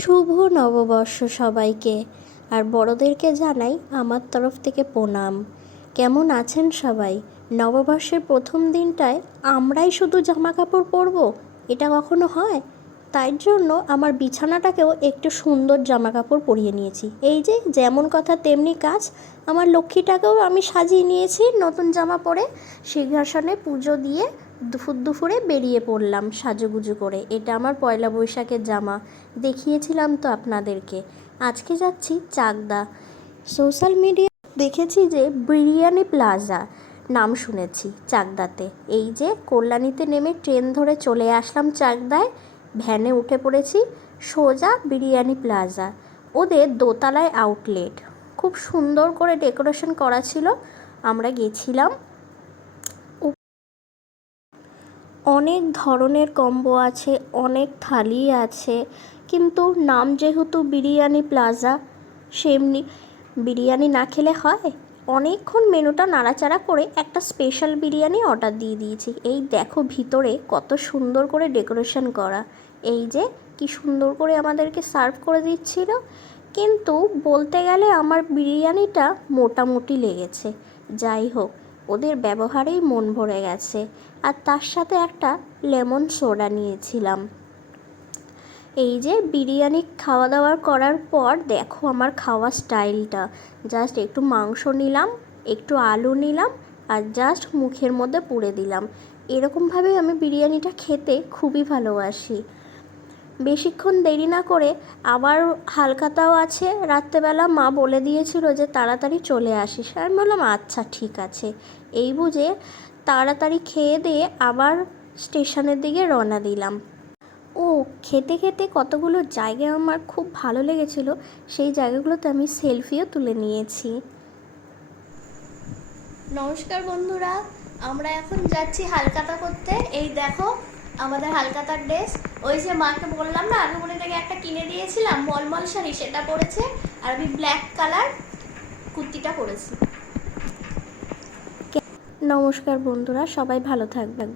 শুভ নববর্ষ সবাইকে। আর বড়দেরকে জানাই আমার তরফ থেকে প্রণাম। কেমন আছেন সবাই? নববর্ষের প্রথম দিনটায় আমরাই শুধু জামা কাপড় পরবো, এটা কখনো হয়? তাই জন্য আমার বিছানাটাকেও একটু সুন্দর জামা কাপড় পরিয়ে নিয়েছি। এই যে যেমন কথা তেমনি কাজ, আমার লক্ষ্মীটাকেও আমি সাজিয়ে নিয়েছি নতুন জামা পরে। সিংহাসনে পুজো দিয়ে দুপুরে বেরিয়ে পড়লাম সাজুগুজু করে। এটা আমার পয়লা বৈশাখের জামা, দেখিয়েছিলাম তো আপনাদেরকে। আজকে যাচ্ছি চাকদা। সোশ্যাল মিডিয়া দেখেছি যে বিরিয়ানি প্লাজা নাম শুনেছি চাকদাতে। এই যে কল্যাণীতে নেমে ট্রেন ধরে চলে আসলাম চাকদায়, ভ্যানে উঠে পড়েছি, সোজা বিরিয়ানি প্লাজা। ওদের দোতলায় আউটলেট, খুব সুন্দর করে ডেকোরেশন করা ছিল। আমরা গেছিলাম। অনেক ধরনের কম্বো আছে, অনেক থালি আছে, কিন্তু নাম যেহেতু বিরিয়ানি প্লাজা, সেমনি বিরিয়ানি না খেলে হয়? অনেকক্ষণ মেনুটা নাড়াচাড়া করে একটা স্পেশাল বিরিয়ানি অর্ডার দিয়ে দিয়েছি। এই দেখো ভিতরে কত সুন্দর করে ডেকোরেশন করা। এই যে কি সুন্দর করে আমাদেরকে সার্ভ করে দিচ্ছিল। কিন্তু বলতে গেলে আমার বিরিয়ানিটা মোটামুটি লেগেছে। যাই হোক, ওদের ব্যবহারেই মন ভরে গেছে। আর তার সাথে একটা লেমন সোডা নিয়েছিলাম। এই যে বিরিয়ানি খাওয়া দাওয়া করার পর দেখো আমার খাওয়া স্টাইলটা, জাস্ট একটু মাংস নিলাম, একটু আলু নিলাম, আর জাস্ট মুখের মধ্যে পুরে দিলাম। এরকমভাবেই আমি বিরিয়ানিটা খেতে খুবই ভালোবাসি। বেশিক্ষণ দেরি না করে আবার হালখাতাও আছে রাত্রেবেলা, মা বলে দিয়েছিল যে তাড়াতাড়ি চলে আসিস। আমি বললাম আচ্ছা ঠিক আছে। এই বুঝে তাড়াতাড়ি খেয়ে দিয়ে আবার স্টেশনের দিকে রওনা দিলাম। ও খেতে খেতে কতগুলো জায়গা আমার খুব ভালো লেগেছিল, সেই জায়গাগুলোতে আমি সেলফিও তুলে নিয়েছি। নমস্কার বন্ধুরা, আমরা এখন যাচ্ছি হালখাতা করতে। এই দেখো আমাদের হালখাতার ড্রেস। ওই যে মাকে বললাম না আলুমনি থেকে একটা কিনে দিয়েছিলাম মলমল শাড়ি, সেটা পরেছে। আর আমি ব্ল্যাক কালার কুর্তিটা পরেছি। নমস্কার বন্ধুরা, সবাই ভালো থাকবেন।